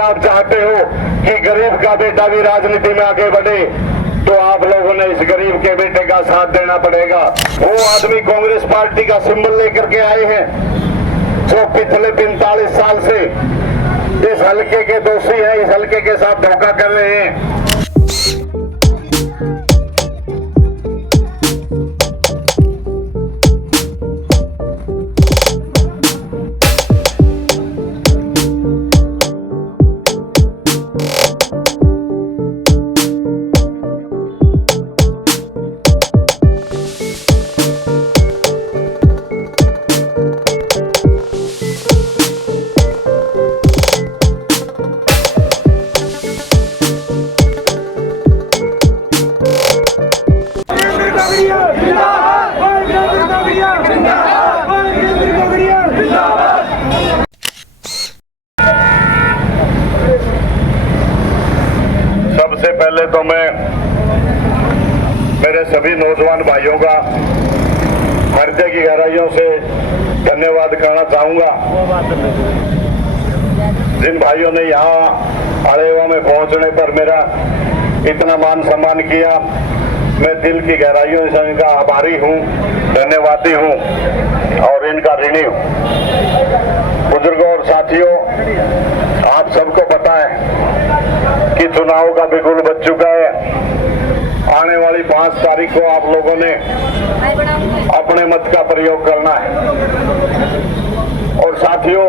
आप चाहते हो कि गरीब का बेटा भी राजनीति में आगे बढ़े तो आप लोगों ने इस गरीब के बेटे का साथ देना पड़ेगा। वो आदमी कांग्रेस पार्टी का सिंबल लेकर के आए हैं जो पिछले 45 साल से इस हल्के के दोषी हैं, इस हल्के के साथ धोखा कर रहे हैं। सबसे पहले तो मैं मेरे सभी नौजवान भाइयों का हृदय की गहराइयों से धन्यवाद करना चाहूंगा। जिन भाइयों ने यहाँ अरेवा में पहुंचने पर मेरा इतना मान सम्मान किया, मैं दिल की गहराइयों से इनका आभारी हूँ, धन्यवादी हूँ और इनका ऋणी हूँ। बुजुर्गों और साथियों, आप सबको पता है कि चुनाव का बिगुल बज चुका है। आने वाली 5 तारीख को आप लोगों ने अपने मत का प्रयोग करना है। और साथियों,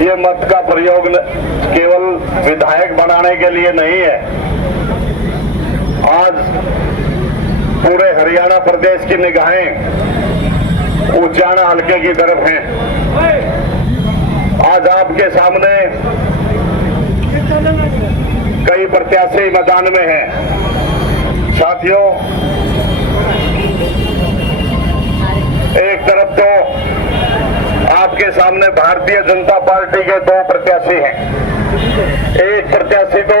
ये मत का प्रयोग केवल विधायक बनाने के लिए नहीं है। आज पूरे हरियाणा प्रदेश की निगाहें उचाना हल्के की तरफ हैं। आज आपके सामने कई प्रत्याशी मैदान में हैं। साथियों, एक तरफ तो आपके सामने भारतीय जनता पार्टी के 2 प्रत्याशी हैं। एक प्रत्याशी तो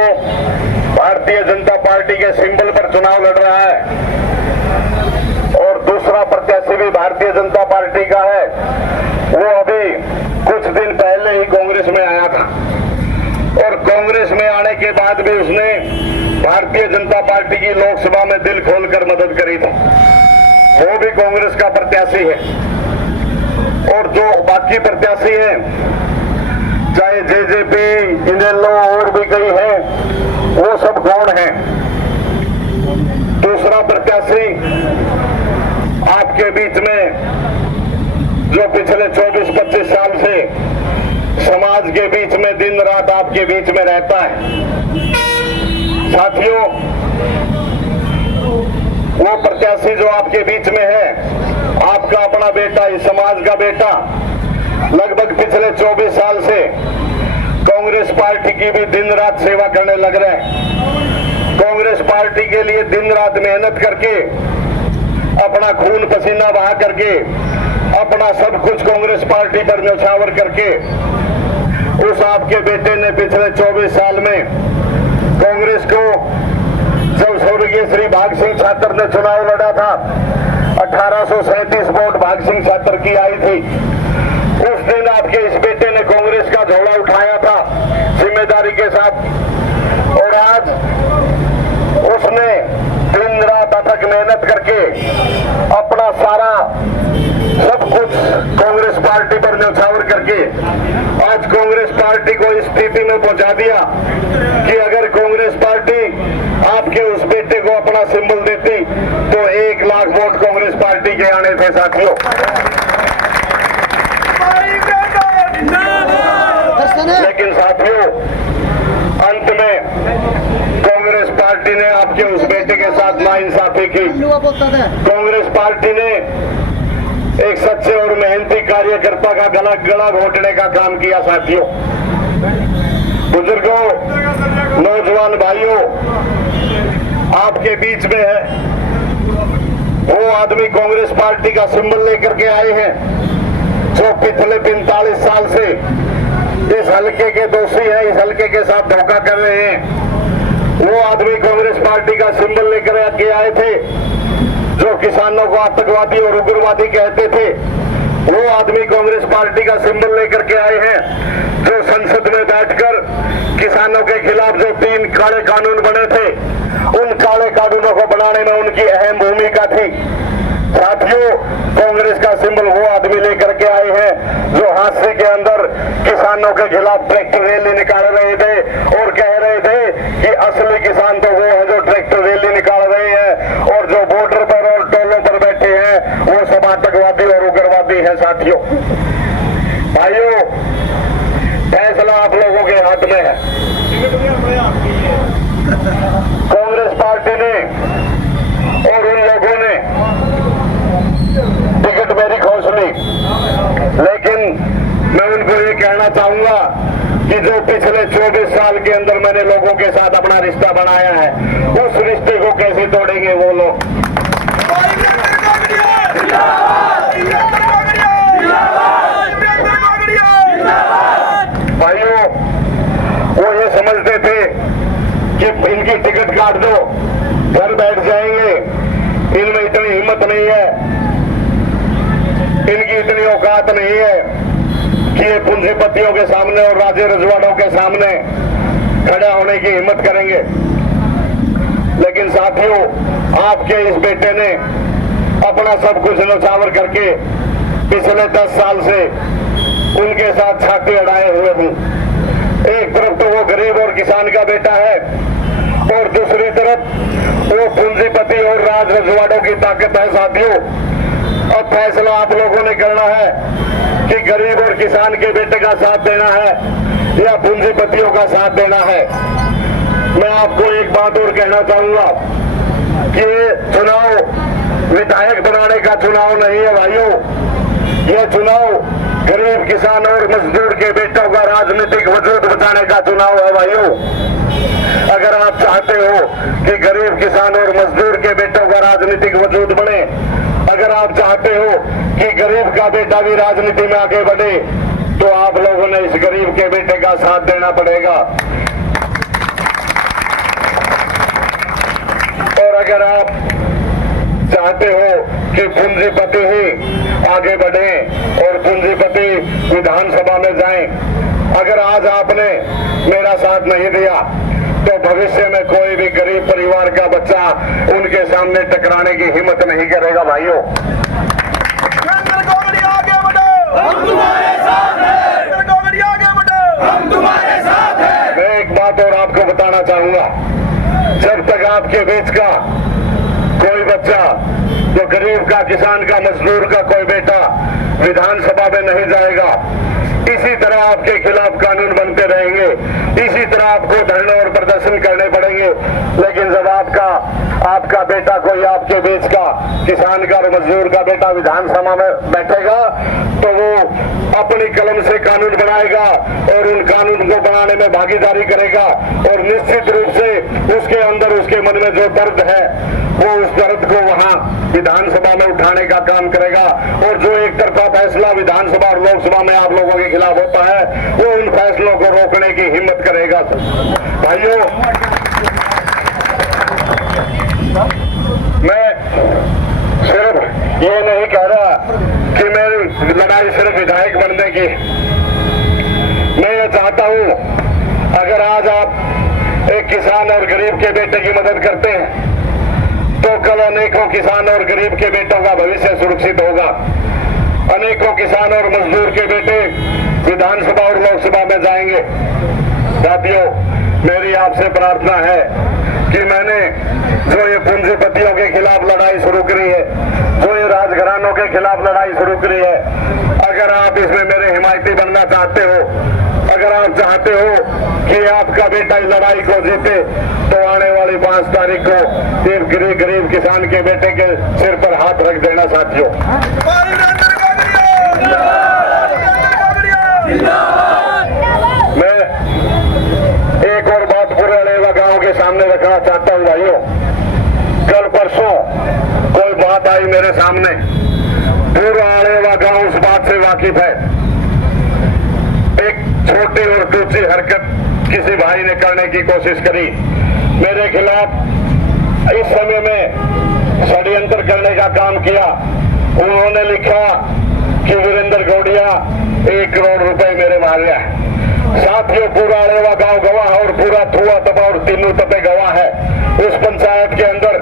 भारतीय जनता पार्टी के सिंबल पर चुनाव लड़ रहा है और दूसरा प्रत्याशी भी भारतीय जनता पार्टी का है। वो अभी कुछ दिन पहले ही कांग्रेस में आया था और कांग्रेस में आने के बाद भी उसने भारतीय जनता पार्टी की लोकसभा में दिल खोलकर मदद करी थी। वो भी कांग्रेस का प्रत्याशी है। और जो बाकी प्रत्याशी हैं, चाहे जेजेपी, इनेलो और भी कई हैं, वो सब कौन हैं? दूसरा प्रत्याशी आपके बीच में जो पिछले 24-25 साल से समाज के बीच में दिन रात आपके बीच में रहता है। साथियों, वो प्रत्याशी जो आपके बीच में है, आपका अपना बेटा, इस समाज का बेटा, लगभग पिछले 24 साल से कांग्रेस पार्टी की भी दिन रात सेवा करने लग रहे हैं। कांग्रेस पार्टी के लिए दिन रात मेहनत करके, अपना खून पसीना बहा करके, अपना सब कुछ कांग्रेस पार्टी पर न्यौछावर करके, उस आपके बेटे ने पिछले 24 साल में कांग्रेस को, जब स्वर्गीय श्री भाग सिंह छात्र ने चुनाव लड़ा था, 1837 वोट भाग सिंह छात्र की आई थी। उस दिन आपके इस बेटे ने कांग्रेस का झोला उठाया था जिम्मेदारी के साथ। और आज उसने दिन रात अथक मेहनत करके अपना सारा सब कुछ कांग्रेस पार्टी पर न्यौछावर करके आज कांग्रेस पार्टी को इस स्थिति में पहुंचा दिया कि अगर कांग्रेस पार्टी आपके उस बेटे को अपना सिंबल देती तो 1 लाख वोट कांग्रेस पार्टी के आने थे। साथियों, लेकिन साथियों, अंत में कांग्रेस पार्टी ने आपके उस बेटे के साथ नाइंसाफी की। कांग्रेस पार्टी ने एक सच्चे और मेहनती कार्यकर्ता का गला घोटने का काम किया। साथियों, बुजुर्गों, नौजवान भाइयों, आपके बीच में है वो आदमी कांग्रेस पार्टी का सिंबल लेकर के आए हैं जो पिछले 45 साल से इस हल्के के दोषी हैं, इस हल्के के साथ धोखा कर रहे हैं। वो आदमी कांग्रेस पार्टी का सिंबल लेकर के आए थे जो किसानों को आतंकवादी और उग्रवादी कहते थे। वो आदमी कांग्रेस पार्टी का सिंबल लेकर के आए हैं जो संसद खिलाफ जो 3 काले कानून बने थे, उन काले कानूनों को बनाने में उनकी अहम भूमिका थी। साथियों, कांग्रेस का सिंबल वो आदमी लेकर के आए हैं जो हादसे के अंदर किसानों के खिलाफ ट्रैक्टर रैली निकाल रहे थे और कह रहे थे कि असली किसान तो वो है जो ट्रैक्टर रैली निकाल रहे हैं, और जो बॉर्डर पर और टोलों पर बैठे हैं वो सब आतंकवादी और उग्रवादी हैं। साथियों, भाइयों, फैसला आप लोगों के हाथ में है। कांग्रेस पार्टी ने और उन लोगों ने टिकट मेरी खोज ली, लेकिन मैं उनको ये कहना चाहूंगा कि जो पिछले 24 साल के अंदर मैंने लोगों के साथ अपना रिश्ता बनाया है, उस रिश्ते को कैसे तोड़ेंगे वो लोग। भाइयों, वो ये समझते थे कि इनकी टिकट काट दो, घर बैठ जाएंगे, इनमें इतनी हिम्मत नहीं है, इनकी इतनी औकात नहीं है कि ये पूंजीपतियों के सामने और राजे रजवाड़ों के सामने खड़ा होने की हिम्मत करेंगे। लेकिन साथियों, आपके इस बेटे ने अपना सब कुछ न्यौछावर करके पिछले 10 साल से उनके साथ छाती अड़ाए हुए हूं। एक तरफ तो वो गरीब और किसान का बेटा है और दूसरी तरफ वो पूंजीपति और राज रजवाड़ों की ताकत है। साथियों, अब फैसला आप लोगों ने करना है कि गरीब और किसान के बेटे का साथ देना है या पूंजीपतियों का साथ देना है। मैं आपको एक बात और कहना चाहूंगा कि चुनाव विधायक बनाने का चुनाव नहीं है भाइयों, यह चुनाव गरीब किसान और मजदूर के बेटों का राजनीतिक वजूद बचाने का चुनाव है। भाइयों, अगर आप चाहते हो कि गरीब किसान और मजदूर के बेटों का राजनीतिक वजूद बने, अगर आप चाहते हो कि गरीब का बेटा भी राजनीति में आगे बढ़े, तो आप लोगों ने इस गरीब के बेटे का साथ देना पड़ेगा। और अगर आप चाहते हो कि पूंजीपति ही आगे बढ़े और पूंजीपति विधानसभा में जाएं, अगर आज आपने मेरा साथ नहीं दिया तो भविष्य में कोई भी गरीब परिवार का बच्चा उनके सामने टकराने की हिम्मत नहीं करेगा। भाइयों, आगे बढ़ो, हम तुम्हारे साथ हैं। आगे बढ़ो, हम तुम्हारे साथ हैं। मैं एक बात और आपको बताना चाहूंगा, जब तक आपके बीच का कोई बच्चा जो गरीब का, किसान का, मजदूर का कोई बेटा विधानसभा में नहीं जाएगा, इसी तरह आपके खिलाफ कानून बनते रहेंगे, इसी तरह आपको धरने और प्रदर्शन करने पड़ेंगे। लेकिन जब आपका बेटा, कोई आपके बीच का किसान का और मजदूर का बेटा विधानसभा में बैठेगा, तो वो अपनी कलम से कानून बनाएगा और उन कानून को बनाने में भागीदारी करेगा, और निश्चित रूप से उसके अंदर, उसके मन में जो दर्द है, वो उस दर्द को वहां विधानसभा में उठाने का काम करेगा। और जो एक तरफा फैसला विधानसभा और लोकसभा में आप लोगों के खिलाफ होता है, वो उन फैसलों को रोकने की हिम्मत करेगा। भाइयों, मैं सिर्फ ये नहीं कह रहा कि मेरी लड़ाई सिर्फ विधायक बनने की, मैं ये चाहता हूं अगर आज आप एक किसान और गरीब के बेटे की मदद करते हैं तो कल अनेकों किसान और गरीब के बेटों का भविष्य सुरक्षित होगा। अनेकों किसान और मजदूर के बेटे विधानसभा और लोकसभा में जाएंगे। साथियों, मेरी आपसे प्रार्थना है कि मैंने जो ये पूंजीपतियों के खिलाफ लड़ाई शुरू करी है, जो ये राजघरानों के खिलाफ लड़ाई शुरू करी है, अगर आप इसमें मेरे हिमायती बनना चाहते हो, अगर आप चाहते हो कि आपका बेटा इस लड़ाई को जीते, तो आने वाली 5 तारीख को एक गरीब किसान के बेटे के सिर पर हाथ रख देना। साथियों, मैं एक और बात पूरे अलेवा गांव के सामने रखना चाहता हूं। भाइयों, कल परसों कोई बात आई मेरे सामने, पूरा अलेवा गांव उस बात से वाकिफ है। एक छोटी और टूची हरकत किसी भाई ने करने की कोशिश करी मेरे खिलाफ, इस समय में षड्यंत्र करने का काम किया। उन्होंने लिखा कि वीरेंद्र गौड़िया 1 करोड़ रुपए मेरे मांगे, साथियों, पूरा अड़ेवा गांव गवाह और पूरा थुआ तपा और तीनों तपे गवाह है। उस पंचायत के अंदर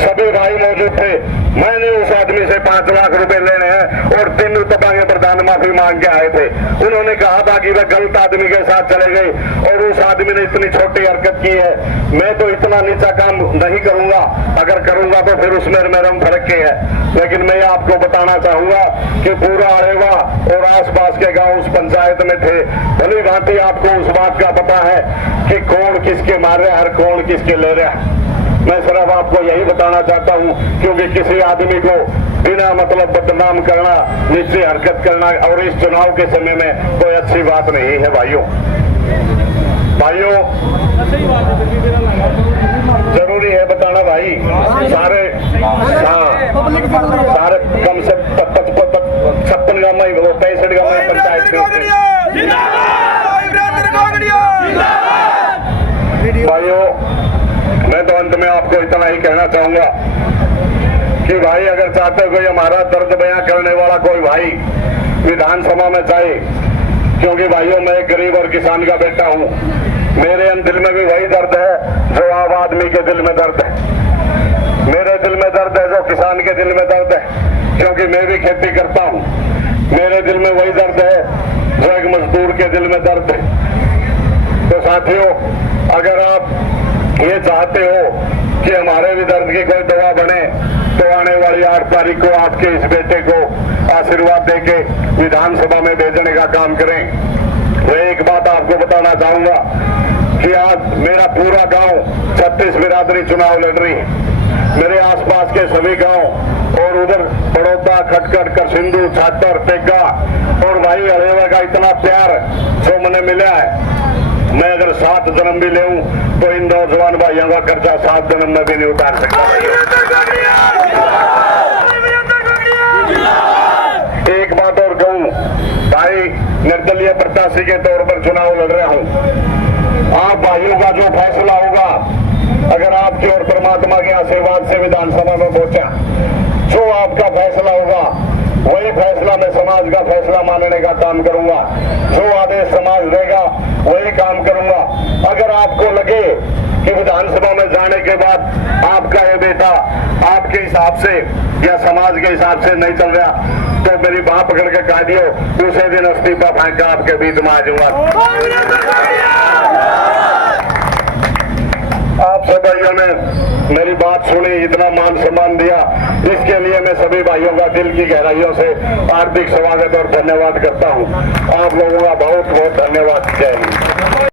सभी भाई मौजूद थे। मैंने उस आदमी से 5 लाख रुपए लेने हैं और तीनों तपा के प्रधान माफी मांग के आए थे। उन्होंने कहा था कि वह गलत आदमी के साथ चले गए और उस आदमी ने इतनी छोटी हरकत की है। मैं तो इतना नीचा काम नहीं करूंगा, अगर करूंगा तो फिर उसमें मेरा फर्क क्या है। लेकिन मैं आपको बताना चाहूंगा कि पूरा अरेवा और आसपास के गांव उस पंचायत में थे। भली भांति आपको उस बात का पता है कि कौन किसके मार रहा है और कौन किसके ले रहा है। मैं सिर्फ आपको यही बताना चाहता हूं, क्योंकि किसी आदमी को बिना मतलब बदनाम करना, नीचे हरकत करना और इस चुनाव के समय में कोई अच्छी बात नहीं है। भाइयों जरूरी है बताना भाई। सारे सारे कम से 56 गांव में 65 गांव में पंचायत भाइयों, मैं तो अंत में आपको इतना ही कहना चाहूंगा कि भाई अगर चाहते कोई हमारा दर्द बयां करने वाला कोई भाई विधानसभा में चाहे, क्योंकि भाइयों मैं एक गरीब और किसान का बेटा हूं, मेरे दिल में भी वही दर्द है जो आम आदमी के दिल में दर्द है। मेरे दिल में दर्द है जो किसान के दिल में दर्द है, क्योंकि मैं भी खेती करता हूं। मेरे दिल में वही दर्द है जो एक मजदूर के दिल में दर्द है। तो साथियों, अगर आप ये चाहते हो कि हमारे भी दर्द की कोई दवा बने, तो आने वाली 8 तारीख को आपके इस बेटे को आशीर्वाद देके विधानसभा में भेजने का काम करें। मैं एक बात आपको बताना चाहूंगा कि आज मेरा पूरा गांव 36 बिरादरी चुनाव लड़ रही है। मेरे आसपास के सभी गांव और उधर बड़ौदा, खटखट, करसिंधु, छातर, तेगा और भाई अरेवा का इतना प्यार जो मैंने मिला है, मैं अगर 7 जन्म भी ले तो इन नौजवान भाइयों का कर्जा 7 जन्म में भी नहीं उतार सकता। एक बात और कहूं भाई, निर्दलीय प्रत्याशी के तौर पर चुनाव लड़ रहा हूं। आप भाइयों का जो फैसला होगा, अगर आपकी और परमात्मा के आशीर्वाद से विधानसभा में पहुंचा, जो आपका फैसला होगा वही फैसला मैं समाज का फैसला मानने का काम करूंगा। जो आदेश समाज देगा वही काम करूंगा। अगर आपको लगे कि विधानसभा में जाने के बाद आपका ये बेटा आपके हिसाब से या समाज के हिसाब से नहीं चल रहा, तो मेरी बाह पकड़ के काटियो, दूसरे दिन इस्तीफा फेंक कर आपके बीच में आ जाऊंगा। आप सब भाइयों ने मेरी बात सुनी, इतना मान सम्मान दिया, इसके लिए मैं सभी भाइयों का दिल की गहराइयों से हार्दिक स्वागत और धन्यवाद करता हूं। आप लोगों का बहुत बहुत धन्यवाद। जय हिंद।